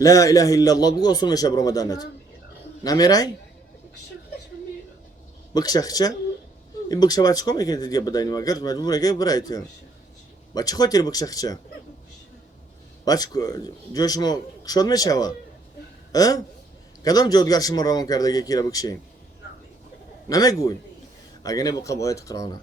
لا إله إلا الله بقول أصلا مش برمضانات ناميراي بكشخشة بكشة باتشكم يمكن تدي بدايني ما قرت مجبورة كيف برايته باتشخوتي بكشخشة باتشك جوش مو شود مش هوا ها كدام جود قارش مرة من كرده كيلا بكشين نما يقول أجنبي بقى بقى تقرأنا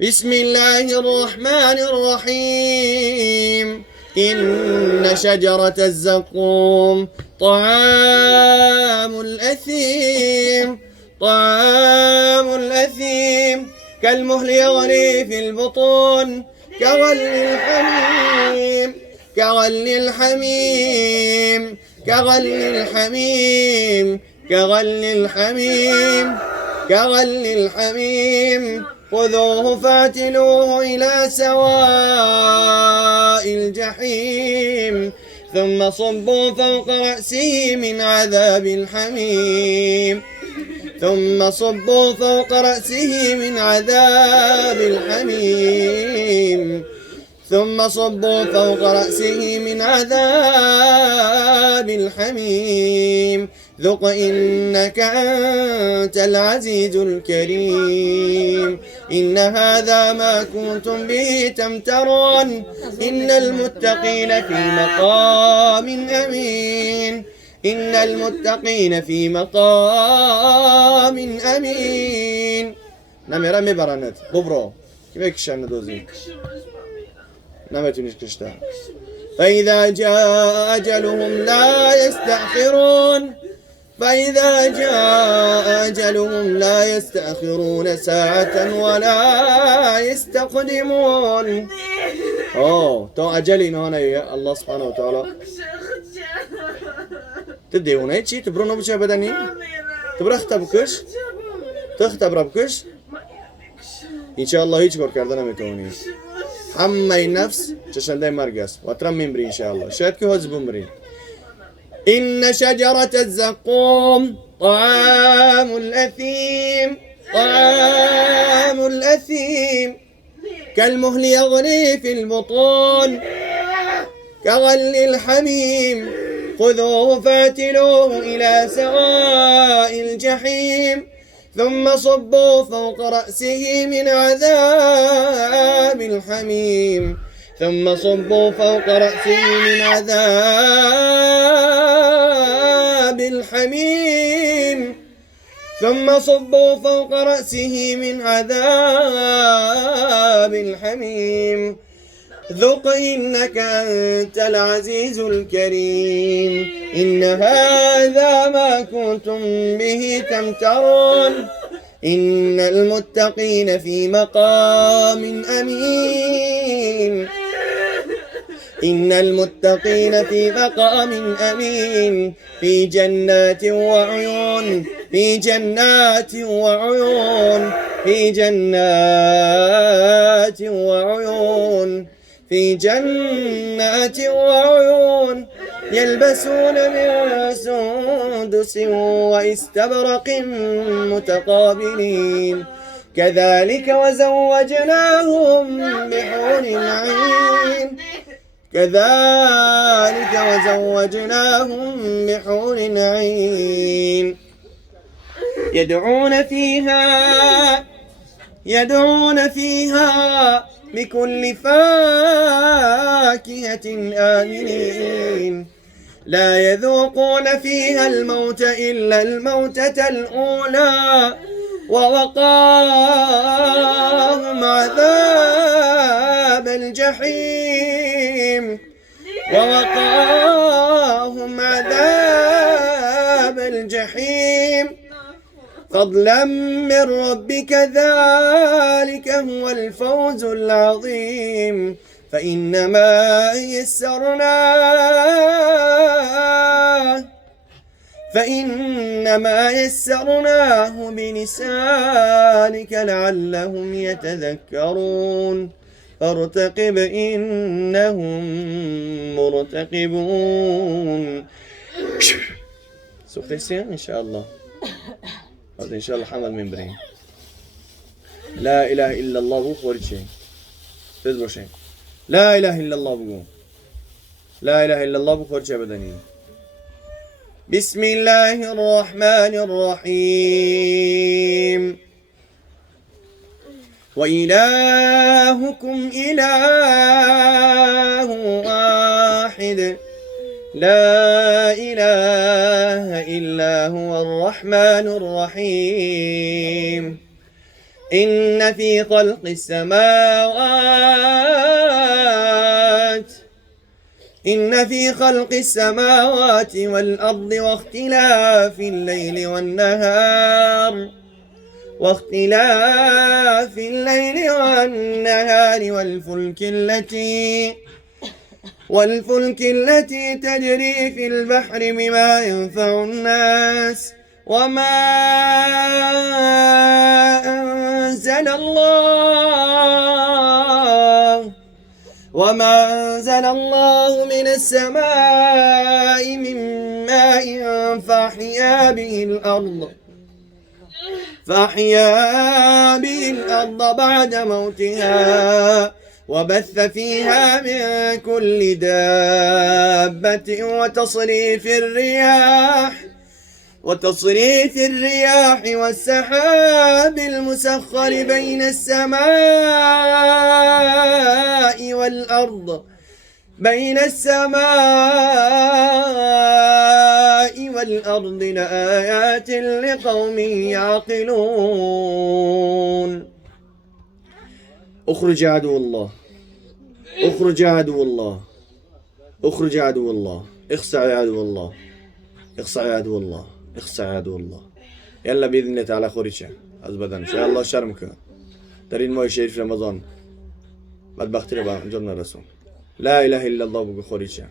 بسم الله الرحمن الرحيم إن شجرة الزقوم طعام الأثيم طعام الأثيم كالمهل يغلي في البطون كغلي الحميم كغلي الحميم كغلي الحميم كغلي الحميم كغلي الحميم خذوه فاعتلوه إلى سواء الجحيم ثم صبوا فوق رأسه من عذاب الحميم ثم صبوا فوق رأسه من عذاب الحميم ثم صبوا فوق رأسه من عذاب الحميم ذق إنك أنت العزيز الكريم إن هذا ما كنتم به تمترون إن المتقين في مقام أمين إن المتقين في مقام أمين نمي رمي برانت ببرو كيف كشان دوزي نمي تونيش كشتا فإذا جاء أجلهم لا يستأخرون فإذا جاء أجلهم لا يستأخرون ساعة ولا يستقدمون تو أجلين هنا يا الله سبحانه وتعالى تدي هنا شيء تبرونه بشيء بدني تبرخ تبكش تختبر بكش إن شاء الله هيك كور كردنا متوني حمي نفس تشان داي مرقص وترمي مري إن شاء الله شاهد كهوز بمري إن شجرة الزقوم طعام الأثيم طعام الأثيم كالمهل يغلي في البطون كغلي الحميم خذوه فاعتلوه إلى سواء الجحيم ثم صبوا فوق رأسه من عذاب الحميم ثم صبوا فوق رأسه من عذاب الحميم ثم صبوا فوق رأسه من عذاب الحميم ذق إنك أنت العزيز الكريم إن هذا ما كنتم به تمترون إن المتقين في مقام أمين إن المتقين في مقام أمين في جنات وعيون في جنات وعيون في جنات وعيون في جنات وعيون يلبسون من سندس واستبرق متقابلين كذلك وزوجناهم بحور عين كذلك وزوجناهم بحور عين يدعون فيها بكل فاكهة آمنين لا يذوقون فيها الموت إلا الموتة الأولى ووقاهم عذاب الجحيم ووقاهم عذاب الجحيم فضلا من ربك ذلك هو الفوز العظيم فإنما يسرناه بلسانك لعلهم يتذكرون فارتقب إنهم مرتقبون سوف إن شاء الله هذا إن شاء الله حمد من برين لا إله إلا الله بو خورج شيء تدبر شيء لا إله إلا الله بو لا إله إلا الله بو خورج بدني بسم الله الرحمن الرحيم وإلهكم إله واحد لا إله إلا هو الرحمن الرحيم إن في خلق السماوات والأرض واختلاف الليل والنهار والفلك التي تجري في البحر بما ينفع الناس وما أنزل الله من السماء من ماء فأحيا به الأرض بعد موتها وبث فيها من كل دابة وتصريف الرياح والسحاب المسخر بين السماء والأرض لآيات لقوم يعقلون اخرج عدو الله اخسع يا عدو الله يلا بإذن الله تعالى خوريشا أزبدا إن شاء الله شرمك ترين موي شريف رمضان بعد بختري بقى جرنا الرسول لا إله إلا الله بقى خوريشا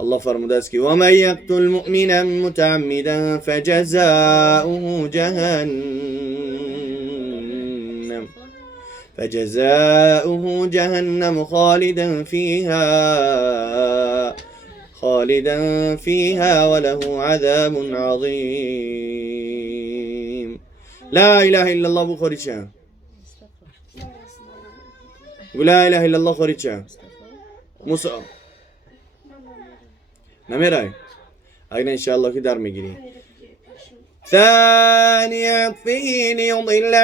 الله فرمداسكي ومن يقتل مؤمنا متعمدا فجزاؤه جهنم خالدا فيها وله عذاب عظيم لا إله إلا الله بخوريشا لا إله إلا الله خوريشا موسى نميراي أين إن شاء الله كدار مجري ثاني عطفه ليضل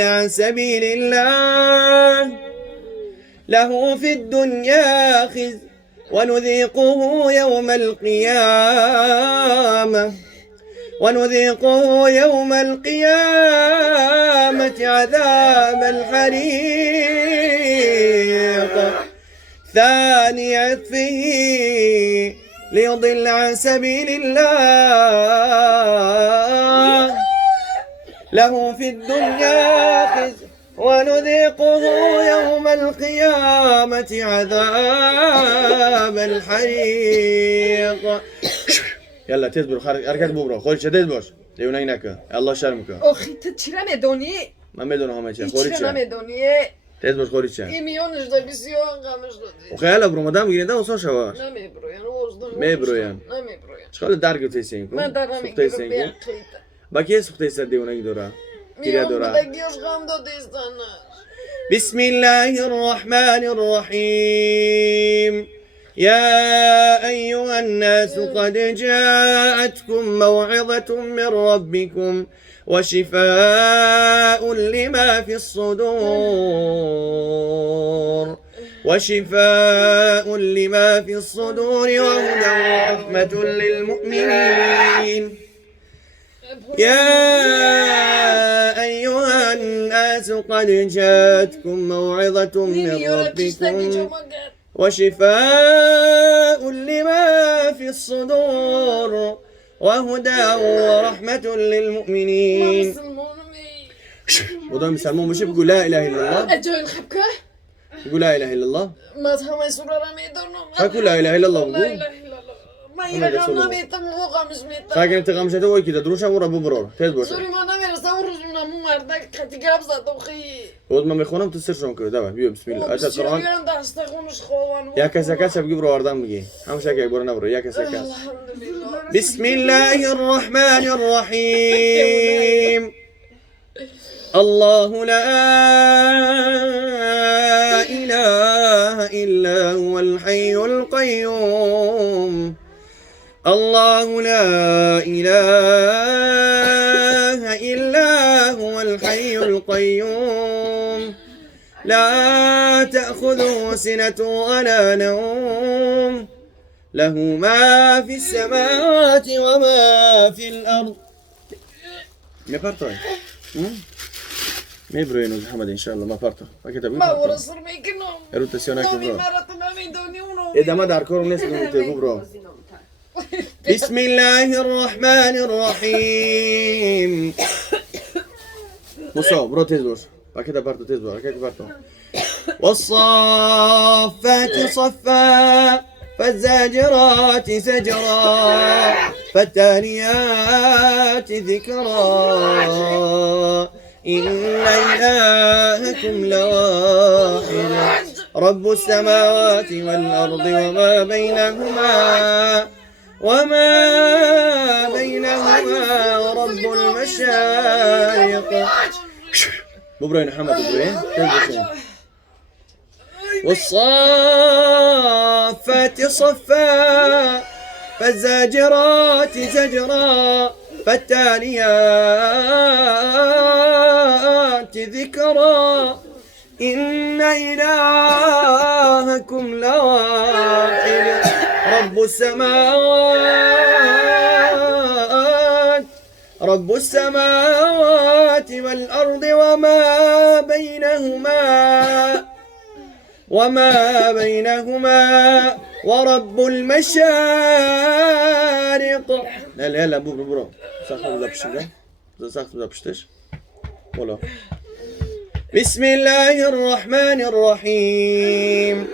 عن سبيل الله له في الدنيا خزي ونذيقه يوم القيامة عذاب الحريق ثاني عطفه ليضل عن سبيل الله له في الدنيا خزي ونذيقه يوم القيامة عذاب الحريق يلا تزبر حركات ببرو خوريش تزبر ليونا هناك الله شرمك أخي تتشرى مدوني ما مدونه هم يشان خوريش تتشرى مدوني تزبر خوريش إيميونش دا بسيون قامش دا وخيالا برو مدام جينا وصل شواش نامي برويان وزدن مي برويان نامي برويان شخال دارك تيسينكو ما دارامي سختيسينكو باكي سختيسر ديونا يدورا كيريا دورا بسم الله الرحمن الرحيم يا أيها الناس قد جاءتكم موعظة من ربكم وشفاء لما في الصدور وهدى ورحمة للمؤمنين يا أيها الناس قد جاءتكم موعظة من ربكم وشفاء لما في الصدور وهدى ورحمة للمؤمنين وضع مسلمون مش بيقول لا إله إلا الله يقول لا إله إلا الله فقول لا إله إلا الله ما يرغمنا ميتم وقامش ميتم خاكن تغمشته وي كده دروشا ورا ببرور تيز بوش سوري ما نغير سورجنا مو مردا كتجاب زادو خي ود ما مخونم تسرشون كده دابا بيو بسم الله اجا قران يوم دا استغونش خوان يا كاسا كاسا بجبر وردان بيجي هم شاكي برنا برو يا كاسا كاسا الحمد لله بسم الله الرحمن الرحيم الله لا إلا هو الحي القيوم الله لا إله إلا هو الحي القيوم لا تأخذه سنة ولا نوم له ما في السماوات وما في الأرض. ما فرطة ما يبرينو محمد إن شاء الله ما فرطة أكيد ما هو رسول ما يكنهم روتاسيونك نومي برو مرة تمامي دوني ونومي إذا ما دار كورم ناس برو. بسم الله الرحمن الرحيم مصاب برو تزور أكيد برضو تزور أكيد برضو والصافات صفا فالزاجرات زجرا فالتاليات ذكرا إن إلهكم لواحد رب السماوات والأرض وما بينهما ورب المشارق. ببرين محمد ببرين والصافات صفا فالزاجرات زجرا فالتاليات ذكرا إن إلهكم لواحد رب السماوات والأرض وما بينهما ورب المشارق. لا برو запишешь. بسم الله الرحمن الرحيم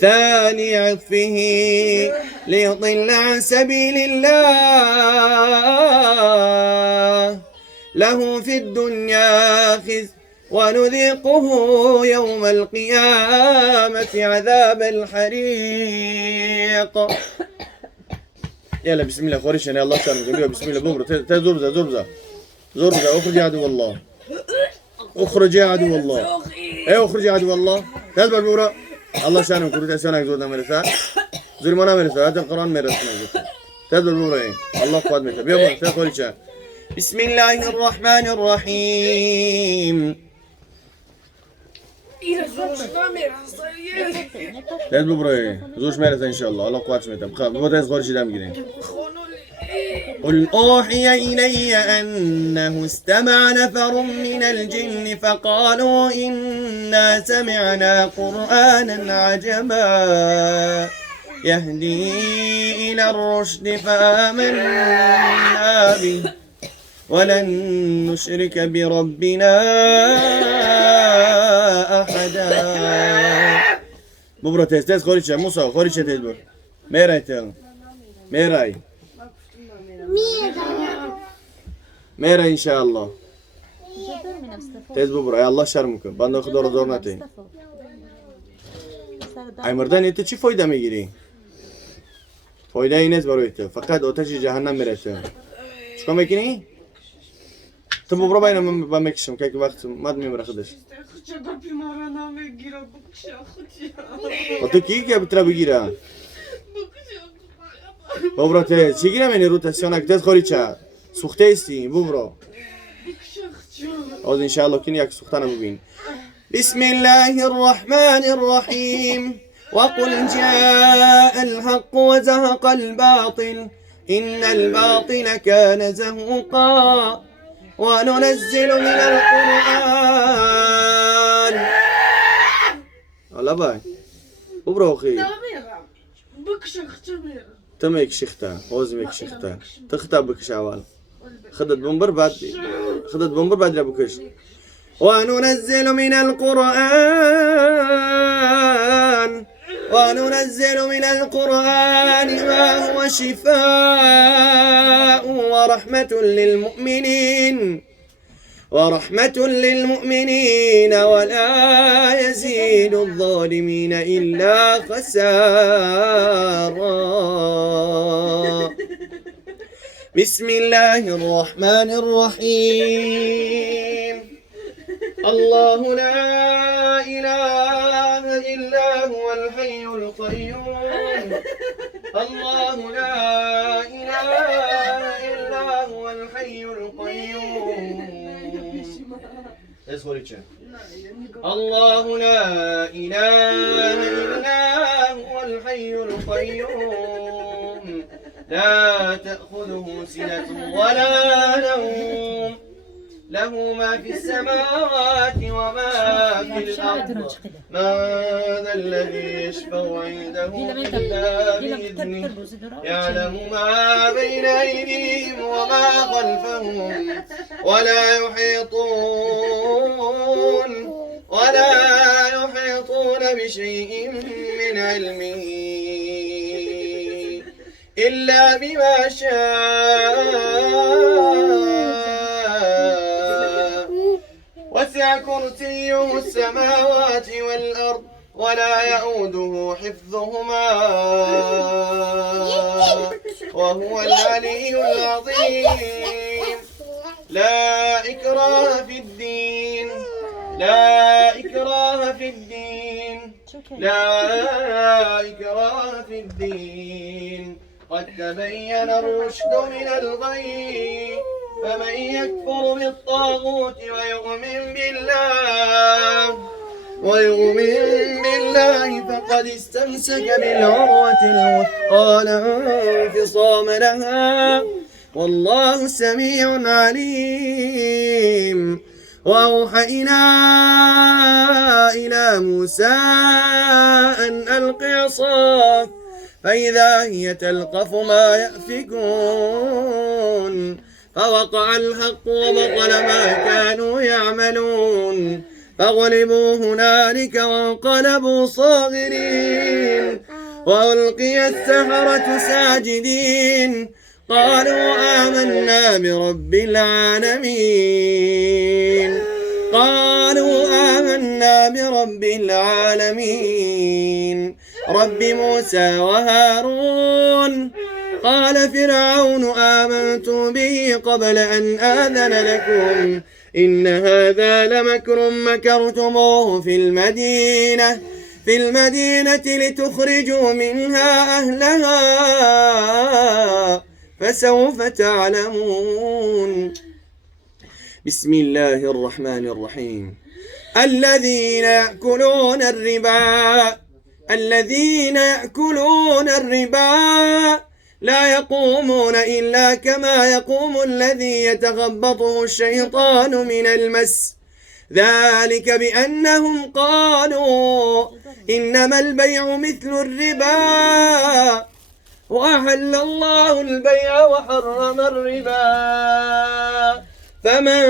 ثاني عطفه ليضل عن سبيل الله له في الدنيا خزي ونذيقه يوم القيامة عذاب الحريق. يلا بسم الله خوريش يا الله تعالى بسم الله بمرة زرزة اخرج يا عدو الله اخرج يا عدو الله اخرج يا عدو الله تذبر بمرة الله شانه كروت سنة زودنا مرسا زلمنا مرسا هذا القرآن مرسنا تذبر بمرة الله قاد متى بيوم تخوريش. بسم الله الرحمن الرحيم تذبر بمرة زوج مرسا إن شاء الله الله قاد متى بخاف بمرة تخوريش دام جرين. قل أوحي إلي أنه استمع نفر من الجن فقالوا إنا سمعنا قرآنا عجبا يهدي إلى الرشد فآمنا به ولن نشرك بربنا أحدا. ببرو تستيز خوريشة موسى خوريشة تزبر ميراي تل ميراي ميرا إن شاء الله تزبو برا يا الله شرمك باندو خدور زورناتي أي مردان أنت شو فايدة ميجري فايدة ينز برويته فقط أوتشي جهنم مرته شو ميكني تبو برا باينا بمكشم كيك وقت ما دمي مرخدش وتو كيك يا بترا بيجيرا ببرو تز چیگیرم این روتاسیونک تز خوریچه سوخته استی ببرو اوز انشاءالله کنی یک سوختانه ببین. بسم الله الرحمن الرحيم وقل جاء الحق وزهق الباطل إن الباطل كان زهوقا وننزل من القرآن الله باي ببرو أخي تمك شختا وزمك شختا تختا بكش عوال خدت بمبر بعد بكش. وننزل من القرآن ما هو شفاء ورحمة للمؤمنين ولا يزيد الظالمين إلا خسارا. بسم الله الرحمن الرحيم الله لا إله الله لا إله إلا هو الحي القيوم. الله لا إله إلا هو الحي القيوم لا تأخذه سنة ولا نوم له ما في السماوات وما في الأرض من ذا الذي يشفع عنده إلا بإذنه يعلم ما بين أيديهم وما خلفهم ولا يحيطون بشيء من علمه إلا بما شاء وسع كرسيه السماوات والأرض ولا يؤوده حفظهما وهو العلي العظيم. لا إكراه في الدين لا إكراه في الدين لا إكراه في الدين قد تبين الرشد من الغي فمن يكفر بالطاغوت ويؤمن بالله فقد استمسك بالعروة الوثقى لا انفصام لها والله سميع عليم. وأوحينا إلى موسى أن ألق عصاك فإذا هي تلقف ما يأفكون فوقع الحق وبطل ما كانوا يعملون فغلبوا هنالك وانقلبوا صاغرين وألقي السحرة ساجدين قالوا آمنا برب العالمين رب موسى وهارون. قال فرعون آمنتم به قبل أن آذن لكم إن هذا لمكر مكرتموه في المدينة لتخرجوا منها أهلها فسوف تعلمون. بسم الله الرحمن الرحيم. الذين يأكلون الربا لا يقومون إلا كما يقوم الذي يتخبطه الشيطان من المس ذلك بأنهم قالوا إنما البيع مثل الربا وأحل الله البيع وحرم الربا فمن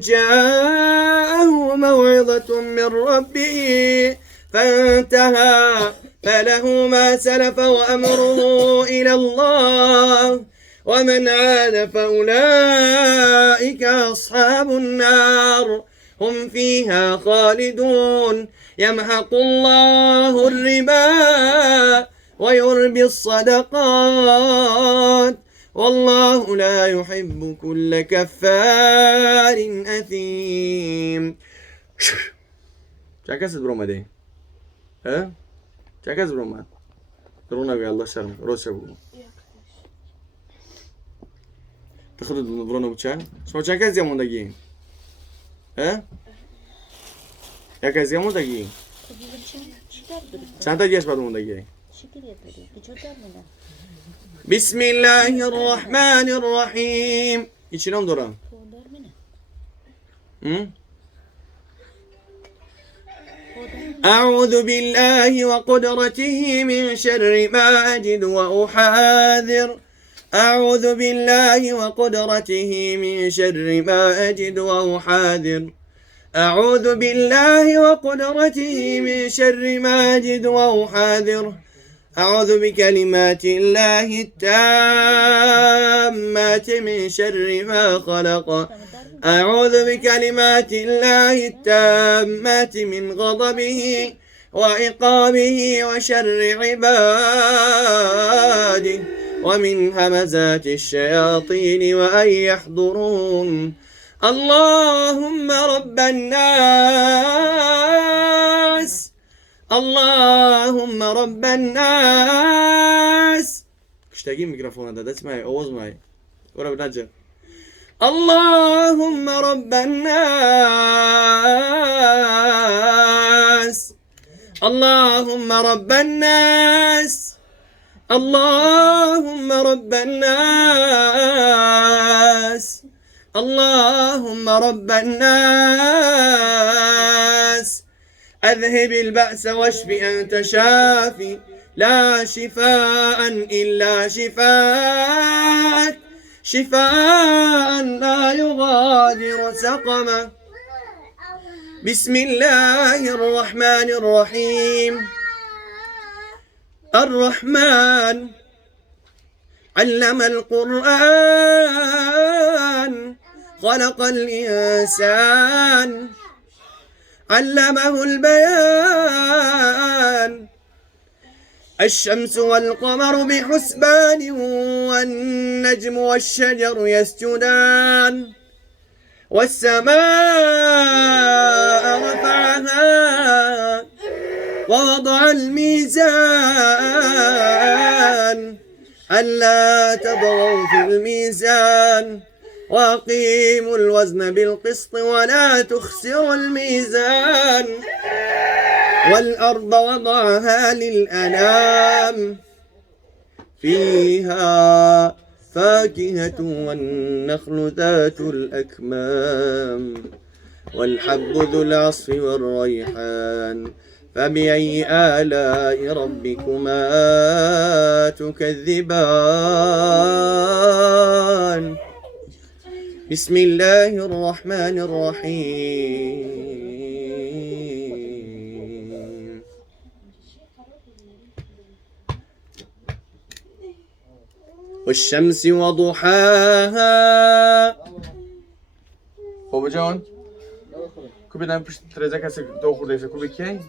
جاءه موعظة من ربه فانتهى فله ما سلف وأمره إلى الله ومن عاد فأولئك أصحاب النار هم فيها خالدون. يمحق الله الربا ويربي الصدقات والله لا يحب كل كفار أثيم. Çakas broma de. He? Çakas broma. Drona ve Allah şarm. Roşa bu. تاخذ البرونو بتاعك شو تشاكاز يا مونداجي ها يا كاز يا مونداجي çanta geç بعد مونداجي بسم الله الرحمن الرحيم içine mi Dora? أعوذ بالله وقدرته من شر ما أجد وأحاذر أعوذ بالله وقدرته من شر ما أجد وأحاذر أعوذ بالله وقدرته من شر ما أجد وأحاذر أعوذ بكلمات الله التامات من شر ما خلق أعوذ بكلمات الله التامات من غضبه وعقابه وشر عباده ومن همزات الشياطين وأن يحضرون. اللهم رب الناس اللهم رب الناس. اشتاقين ميكروفون هذا اسمعي اوز معي ورا بنجر. اللهم رب الناس. اللهم رب الناس. اللهم رب الناس. اللهم رب الناس. أذهب البأس واشف أنت شافي لا شفاء إلا شفاءك شفاء لا يغادر سقما. بسم الله الرحمن الرحيم. الرحمن علم القرآن خلق الإنسان علمه البيان. الشمس والقمر بحسبان والنجم والشجر يسجدان. والسماء رفعها ووضع الميزان ألا تطغوا في الميزان وأقيموا الوزن بالقسط ولا تخسروا الميزان. والأرض وضعها للأنام فيها فاكهة والنخل ذات الأكمام والحب ذو العصف والريحان. فبأي آلاء ربكما تكذبان. بسم الله الرحمن الرحيم. والشمس وضحاها. بابا جان كوبي دام پشت ترزه کسی دو خورده كوبي كي.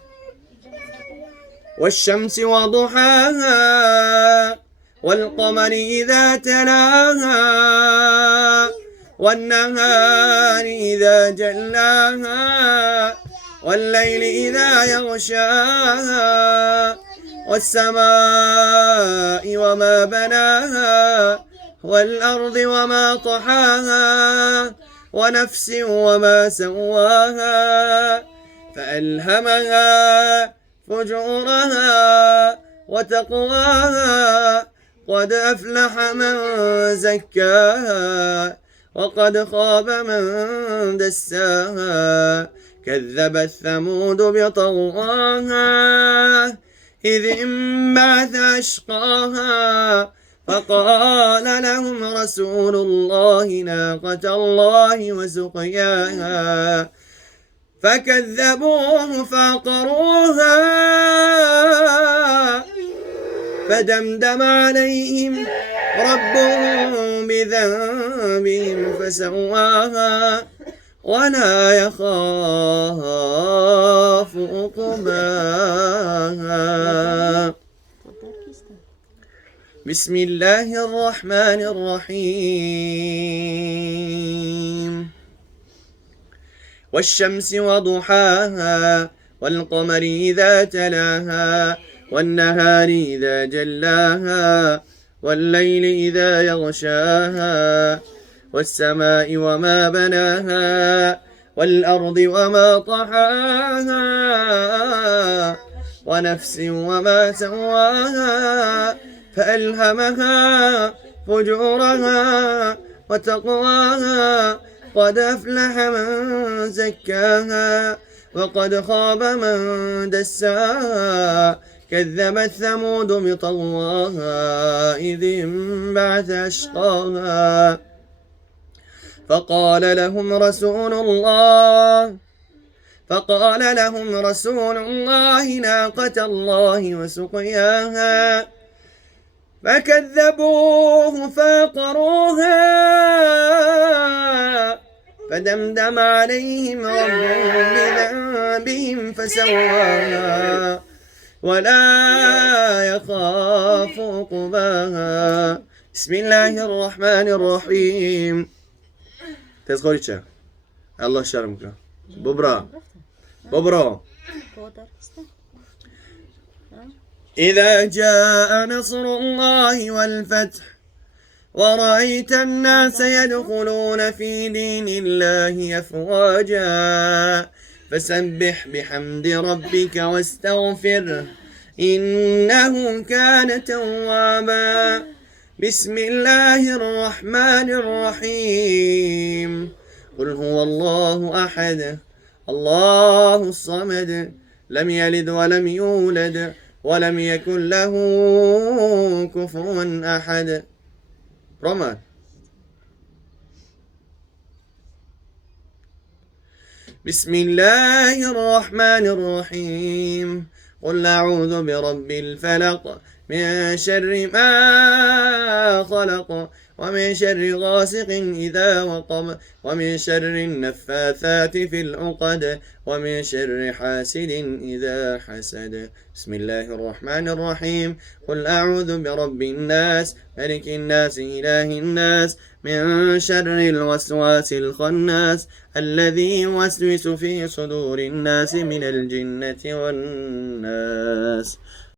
والشمس وضحاها والقمر إذا تلاها والنهار إذا جلاها والليل إذا يغشاها والسماء وما بناها والأرض وما طحاها ونفس وما سواها فألهمها فجورها وتقواها. قد أفلح من زكاها وقد خاب من دساها. كذبت ثمود بطغواها إذ انبعث أشقاها فقال لهم رسول الله ناقة الله وسقياها فكذبوه فعقروها فدمدم عليهم ربهم بذنبهم فسواها ولا يخاف عقباها. بسم الله الرحمن الرحيم. والشمس وضحاها والقمر إذا تلاها والنهار إذا جلاها والليل إذا يغشاها والسماء وما بناها والأرض وما طحاها ونفس وما سواها فألهمها فجورها وتقواها. قد أفلح من زكاها وقد خاب من دساها. كذبت ثمود بطغواها إذ انبعث أشقاها فقال لهم رسول الله ناقة الله وسقياها فكذبوه فعقروها فدمدم عليهم ربهم بذنبهم فسواها ولا يخاف عقباها. بسم الله الرحمن الرحيم. تذكري چه؟ الله شرمك. ببرا. إذا جاء نصر الله والفتح ورأيت الناس يدخلون في دين الله أفواجا فسبح بحمد ربك واستغفره إنه كان توابا. بسم الله الرحمن الرحيم. قل هو الله أحد الله الصمد لم يلد ولم يولد ولم يكن له كفوا أحد. رمى. بسم الله الرحمن الرحيم. قل أعوذ برب الفلق من شر ما خلق ومن شر غاسق إذا وقب ومن شر النفاثات في العقد ومن شر حاسد إذا حسد. بسم الله الرحمن الرحيم. قل أعوذ برب الناس ملك الناس إله الناس من شر الوسواس الخناس الذي يوسوس في صدور الناس من الجنة والناس.